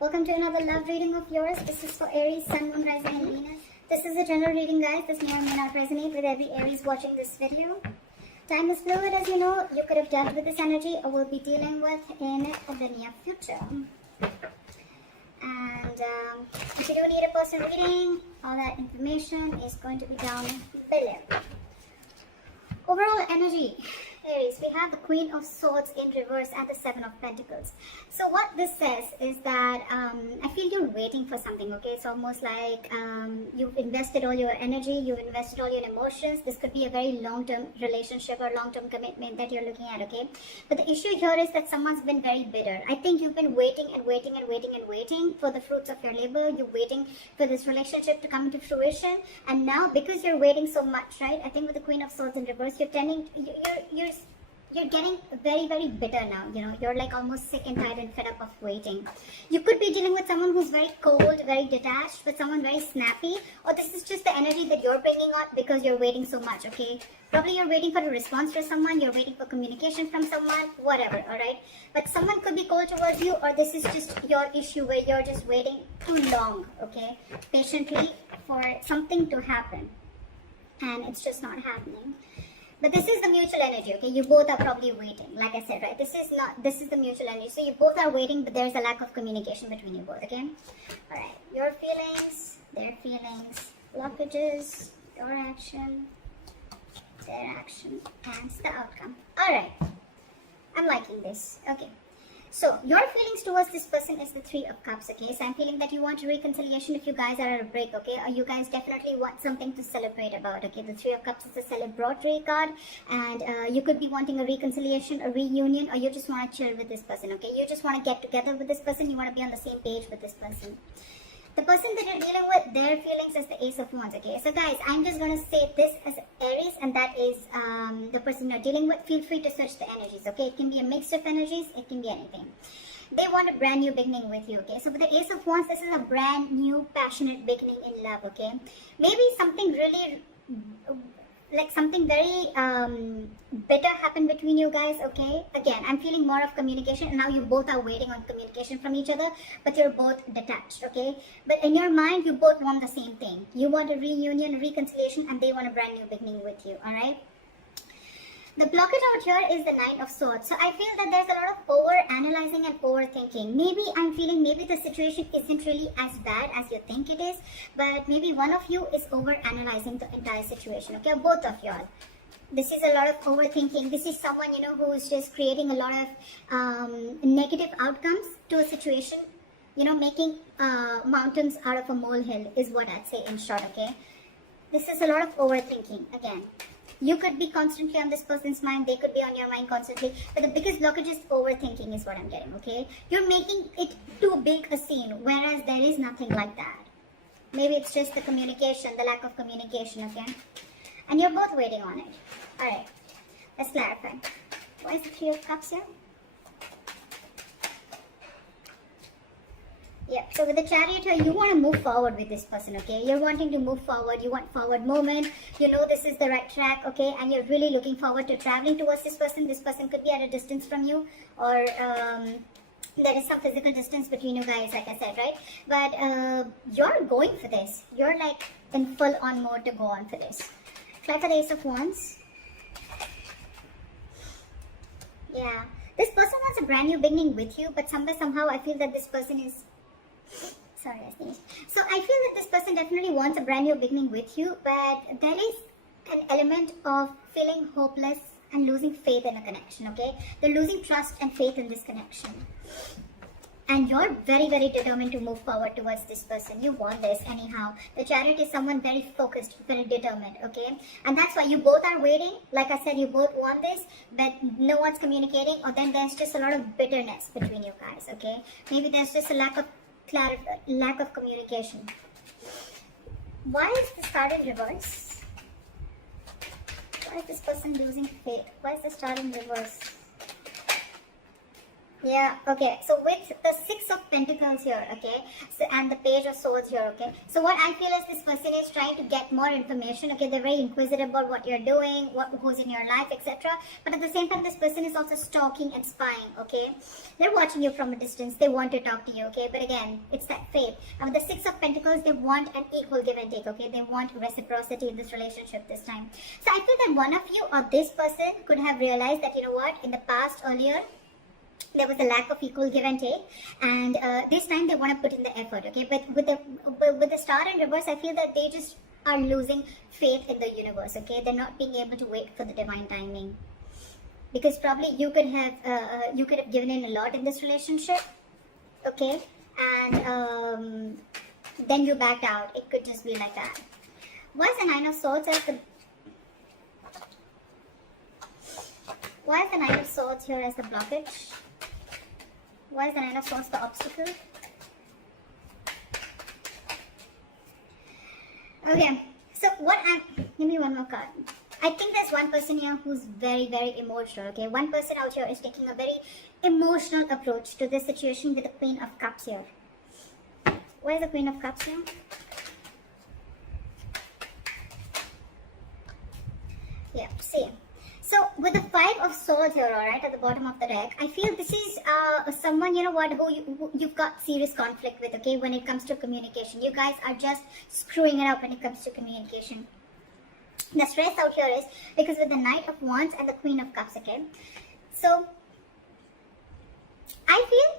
Welcome to another love reading of yours. This is for Aries, Sun, Moon, Rising and Venus. This is a general reading, guys. This may or may not resonate with every Aries watching this video. Time is fluid, as you know. You could have dealt with this energy or will be dealing with in the near future. And if you do need a personal reading, all that information is going to be down below. Overall energy, Aries, we have the Queen of Swords in reverse and the Seven of Pentacles. So what this says is that I feel you're waiting for something, okay? It's almost like you've invested all your energy, you've invested all your emotions. This could be a very long-term relationship or long-term commitment that you're looking at, okay? But the issue here is that someone's been very bitter. I think you've been waiting and waiting and waiting and waiting for the fruits of your labor. You're waiting for this relationship to come into fruition. And now, because you're waiting so much, right? I think with the Queen of Swords in reverse, you're getting very, very bitter now. You know, you're like almost sick and tired and fed up of waiting. You could be dealing with someone who's very cold, very detached, but someone very snappy, or this is just the energy that you're bringing out because you're waiting so much, okay? Probably you're waiting for a response from someone, you're waiting for communication from someone, whatever, alright? But someone could be cold towards you, or this is just your issue where you're just waiting too long, okay? Patiently for something to happen, and it's just not happening. But this is the mutual energy, okay? You both are probably waiting, like I said, right? This is the mutual energy. So you both are waiting, but there's a lack of communication between you both, okay? All right, your feelings, their feelings, blockages, your action, their action, and the outcome. All right, I'm liking this, okay. So your feelings towards this person is the Three of Cups, okay? So I'm feeling that you want a reconciliation if you guys are at a break, okay? Or you guys definitely want something to celebrate about, okay? The Three of Cups is a celebratory card, and you could be wanting a reconciliation, a reunion, or you just want to chill with this person, okay? You just want to get together with this person. You want to be on the same page with this person. The person that you're dealing with, their feelings is the Ace of Wands, okay? So guys, I'm just going to say this as Aries, and that is the person you're dealing with. Feel free to search the energies, okay? It can be a mix of energies, it can be anything. They want a brand new beginning with you, okay? So with the Ace of Wands, this is a brand new, passionate beginning in love, okay? Maybe something really, like something very bitter happened between you guys, okay? Again, I'm feeling more of communication, and now you both are waiting on communication from each other, but you're both detached, okay? But in your mind, you both want the same thing. You want a reunion, a reconciliation, and they want a brand new beginning with you, all right? The blockage out here is the Nine of Swords. So I feel that there's a lot of over-analyzing and overthinking. Maybe I'm feeling maybe the situation isn't really as bad as you think it is, but maybe one of you is over-analyzing the entire situation, okay? Both of y'all. This is a lot of overthinking. This is someone, you know, who is just creating a lot of negative outcomes to a situation. You know, making mountains out of a molehill is what I'd say in short, okay? This is a lot of overthinking, again. You could be constantly on this person's mind, they could be on your mind constantly, but the biggest blockage is overthinking is what I'm getting, okay? You're making it too big a scene, whereas there is nothing like that. Maybe it's just the communication, the lack of communication, okay? And you're both waiting on it. Alright, let's clarify. Why is the Three of Cups here? Yeah, so with the Chariot here, you want to move forward with this person, okay? You're wanting to move forward, you want forward movement, you know this is the right track, okay? And you're really looking forward to traveling towards this person. This person could be at a distance from you, or there is some physical distance between you guys, like I said, right? But you're going for this. You're like in full-on mode to go on for this. Try for the Ace of Wands. Yeah, this person wants a brand new beginning with you, but somehow I feel that this person is... Sorry, I sneezed. So I feel that this person definitely wants a brand new beginning with you, but there is an element of feeling hopeless and losing faith in a connection, okay? They're losing trust and faith in this connection. And you're very, very determined to move forward towards this person. You want this anyhow. The Chariot is someone very focused, very determined, okay? And that's why you both are waiting. Like I said, you both want this, but no one's communicating, or then there's just a lot of bitterness between you guys, okay? Maybe there's just a lack of communication. Why is the Star in reverse? Why is this person losing faith? Why is the Star in reverse? Yeah, okay. So with the Six of Pentacles here, okay, so and the Page of Swords here, okay. So what I feel is this person is trying to get more information, okay. They're very inquisitive about what you're doing, who's in your life, etc. But at the same time, this person is also stalking and spying, okay. They're watching you from a distance. They want to talk to you, okay. But again, it's that faith. And with the Six of Pentacles, they want an equal give and take, okay. They want reciprocity in this relationship this time. So I feel that one of you or this person could have realized that, you know what, in the past earlier, there was a lack of equal give and take, and this time they want to put in the effort, okay. But with the Star in reverse, I feel that they just are losing faith in the universe, okay. They're not being able to wait for the divine timing, because probably you could have given in a lot in this relationship, okay, and then you backed out. It could just be like that. Why is the Nine of Swords as the Why is the Nine of Swords here as the blockage? Why is the Nine of Swords the obstacle? Okay, so give me one more card. I think there's one person here who's very, very emotional, okay? One person out here is taking a very emotional approach to this situation with the Queen of Cups here. Why is the Queen of Cups here? Yeah, see. So with the Five of Swords here, alright, at the bottom of the deck, I feel this is someone, you know what, who you've got serious conflict with, okay, when it comes to communication. You guys are just screwing it up when it comes to communication. The stress out here is because with the Knight of Wands and the Queen of Cups, okay. So I feel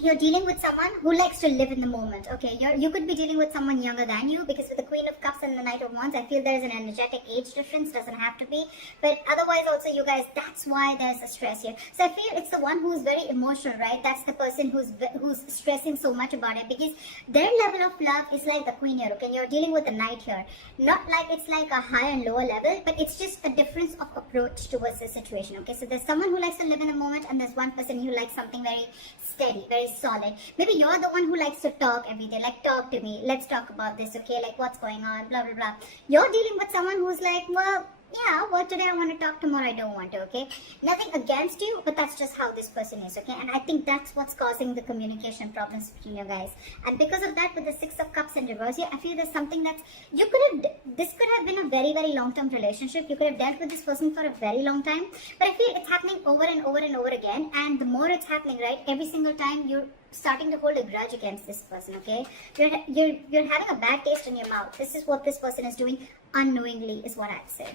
you're dealing with someone who likes to live in the moment, okay. You could be dealing with someone younger than you, because with the Queen of Cups and the Knight of Wands, I feel there is an energetic age difference. Doesn't have to be, but otherwise also, you guys, that's why there's a stress here. So I feel it's the one who's very emotional, right? That's the person who's stressing so much about it, because their level of love is like the Queen here, okay. You're dealing with the Knight here, not like it's like a higher and lower level, but it's just a difference of approach towards the situation, okay. So there's someone who likes to live in the moment, and there's one person who likes something very steady, very solid. Maybe you're the one who likes to talk every day, like, talk to me, let's talk about this, okay, like what's going on, blah blah blah. You're dealing with someone who's like, well, yeah, well, today I want to talk, tomorrow I don't want to, okay. Nothing against you, but that's just how this person is, okay. And I think that's what's causing the communication problems between you guys. And because of that, with the Six of Cups in reverse here, I feel there's something that's, this could have been a very, very long-term relationship. You could have dealt with this person for a very long time, but I feel it's happening over and over and over again. And the more it's happening, right, every single time you're starting to hold a grudge against this person, okay. You're having a bad taste in your mouth. This is what this person is doing unknowingly, is what I'd say.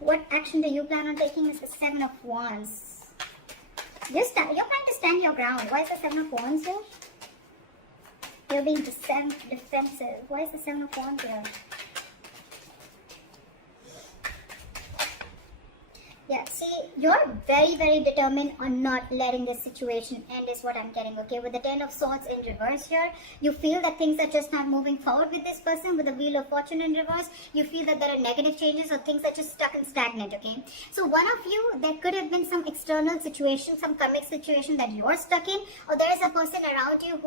What action do you plan on taking is the Seven of Wands. You're trying to stand your ground. Why is the Seven of Wands here? You're being defensive. Why is the Seven of Wands here? Yeah, see, you're very, very determined on not letting this situation end, is what I'm getting, okay. With the Ten of Swords in reverse here, you feel that things are just not moving forward with this person. With the Wheel of Fortune in reverse, you feel that there are negative changes or things are just stuck and stagnant, okay. So one of you, there could have been some external situation, some karmic situation that you're stuck in, or there is a person around you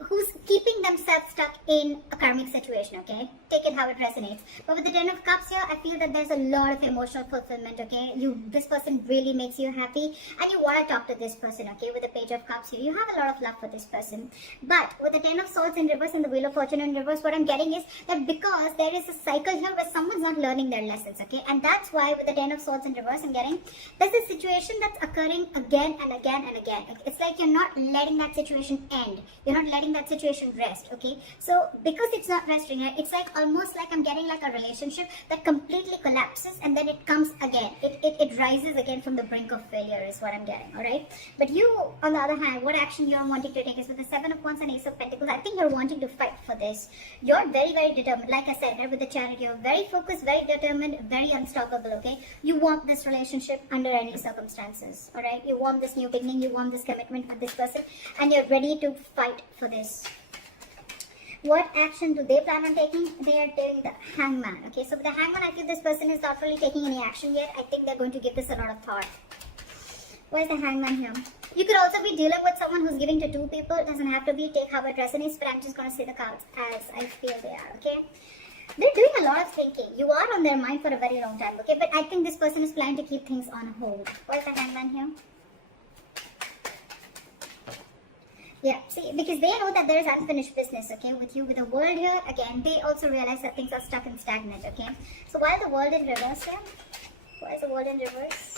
who's keeping themselves stuck in a karmic situation, okay. Take it how it resonates. But with the Ten of Cups here, I feel that there's a lot of emotional fulfillment, okay. This person really makes you happy, and you want to talk to this person, okay. With the Page of Cups here, you have a lot of love for this person. But with the Ten of Swords in reverse and the Wheel of Fortune in reverse, what I'm getting is that because there is a cycle here where someone's not learning their lessons, okay. And that's why with the Ten of Swords in reverse, I'm getting there's a situation that's occurring again and again and again. It's like you're not letting that situation end. You're not letting that situation rest, okay. So because it's not resting, right, it's like almost like I'm getting like a relationship that completely collapses and then it comes again. It rises again from the brink of failure, is what I'm getting, alright. But you, on the other hand, what action you're wanting to take is with the Seven of Wands and Ace of Pentacles. I think you're wanting to fight for this. You're very, very determined. Like I said, right, with the Chariot, you're very focused, very determined, very unstoppable, okay. You want this relationship under any circumstances, alright. You want this new beginning, you want this commitment with this person, and you're ready to fight for this. What action do they plan on taking? They are doing the Hangman, okay. So with the Hangman, I feel this person is not really taking any action yet. I think they're going to give this a lot of thought. Why is the Hangman here? You could also be dealing with someone who's giving to two people. It doesn't have to be, take how it resonates, but I'm just going to say the cards as I feel they are, okay. They're doing a lot of thinking. You are on their mind for a very long time, okay? But I think this person is planning to keep things on hold. What is the Hangman here? Yeah, see, because they know that there is unfinished business, okay, with you, with the world here. Again, they also realize that things are stuck and stagnant, okay? So while the world in reverse here, why is the world in reverse?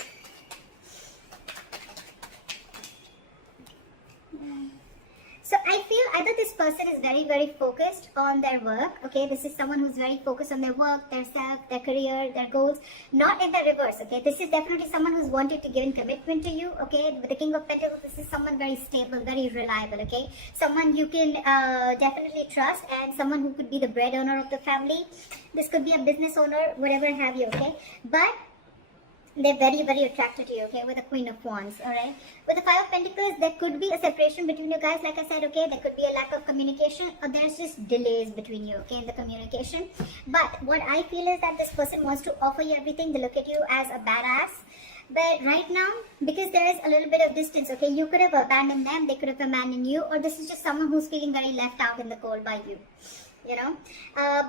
So I feel either this person is very, very focused on their work, okay? This is someone who's very focused on their work, their self, their career, their goals, not in the reverse, okay? This is definitely someone who's wanted to give in commitment to you, okay? With the King of Pentacles, this is someone very stable, very reliable, okay? Someone you can definitely trust, and someone who could be the bread owner of the family. This could be a business owner, whatever have you, okay? But they're very, very attracted to you, okay, with the Queen of Wands, alright? With the Five of Pentacles, there could be a separation between you guys, like I said, okay? There could be a lack of communication, or there's just delays between you, okay, in the communication. But what I feel is that this person wants to offer you everything. They look at you as a badass. But right now, because there is a little bit of distance, okay, you could have abandoned them, they could have abandoned you, or this is just someone who's feeling very left out in the cold by you. You know,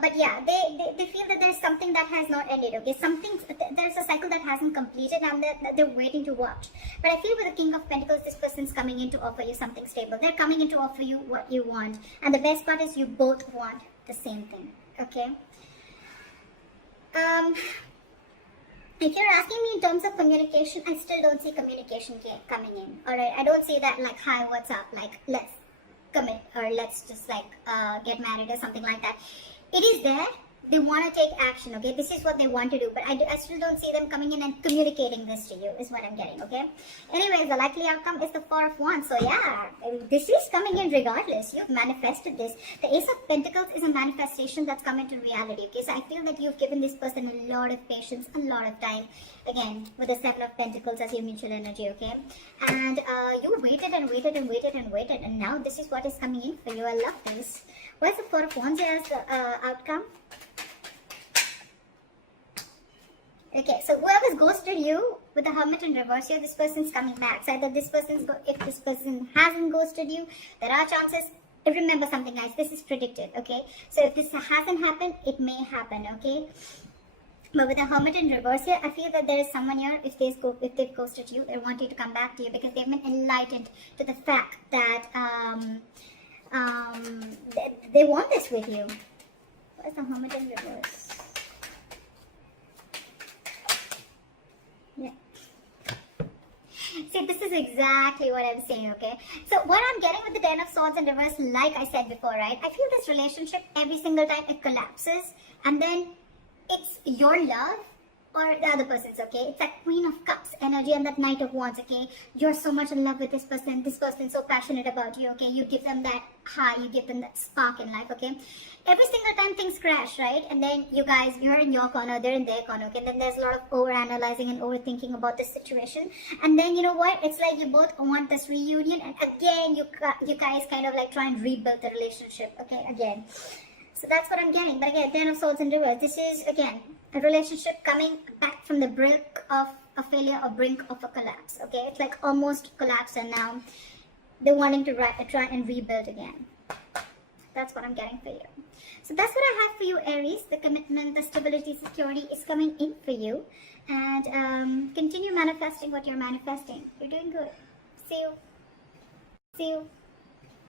but yeah, they feel that there's something that has not ended, okay? There's a cycle that hasn't completed, and they're waiting to watch. But I feel with the King of Pentacles, this person's coming in to offer you something stable. They're coming in to offer you what you want, and the best part is you both want the same thing, okay? If you're asking me in terms of communication, I still don't see communication coming in, alright? I don't see that like, hi, what's up, like, let's commit, or let's just like get married or something like that. It is there. They want to take action, okay? This is what they want to do, but I still don't see them coming in and communicating this to you, is what I'm getting, okay? Anyways, the likely outcome is the Four of Wands. So yeah, this is coming in regardless. You've manifested this. The Ace of Pentacles is a manifestation that's come into reality, okay? So I feel that you've given this person a lot of patience, a lot of time. Again, with the Seven of Pentacles as your mutual energy, okay? And you waited and waited and waited and waited, and now this is what is coming in for you. I love this. What's the Four of Wands as the outcome? Okay, so whoever's ghosted you with the Hermit in reverse here, this person's coming back. So either this person's, if this person hasn't ghosted you, there are chances. Remember something, guys, this is predicted, okay? So if this hasn't happened, it may happen, okay? But with the Hermit in reverse here, I feel that there is someone here, if they've ghosted you, they want you to come back to you because they've been enlightened to the fact that they want this with you. What is the Hermit in reverse? Yeah. See, this is exactly what I'm saying, okay? So what I'm getting with the Ten of Swords in reverse, like I said before, right? I feel this relationship, every single time it collapses, and then it's your love or the other person's, okay? It's that Queen of Cups energy and that Knight of Wands, okay? You're so much in love with this person's so passionate about you, okay? You give them that high, you give them that spark in life, okay? Every single time things crash, right? And then you guys, you're in your corner, they're in their corner, okay? And then there's a lot of over-analyzing and overthinking about this situation. And then, you know what? It's like you both want this reunion, and again, you guys kind of like try and rebuild the relationship, okay? Again. So that's what I'm getting. But again, Ten of Swords in reverse. This is, again, a relationship coming back from the brink of a failure or brink of a collapse, okay? It's like almost collapsed, and now they're wanting to try and rebuild again. That's what I'm getting for you. So that's what I have for you, Aries. The commitment, the stability, security is coming in for you. And continue manifesting what you're manifesting. You're doing good. See you. See you.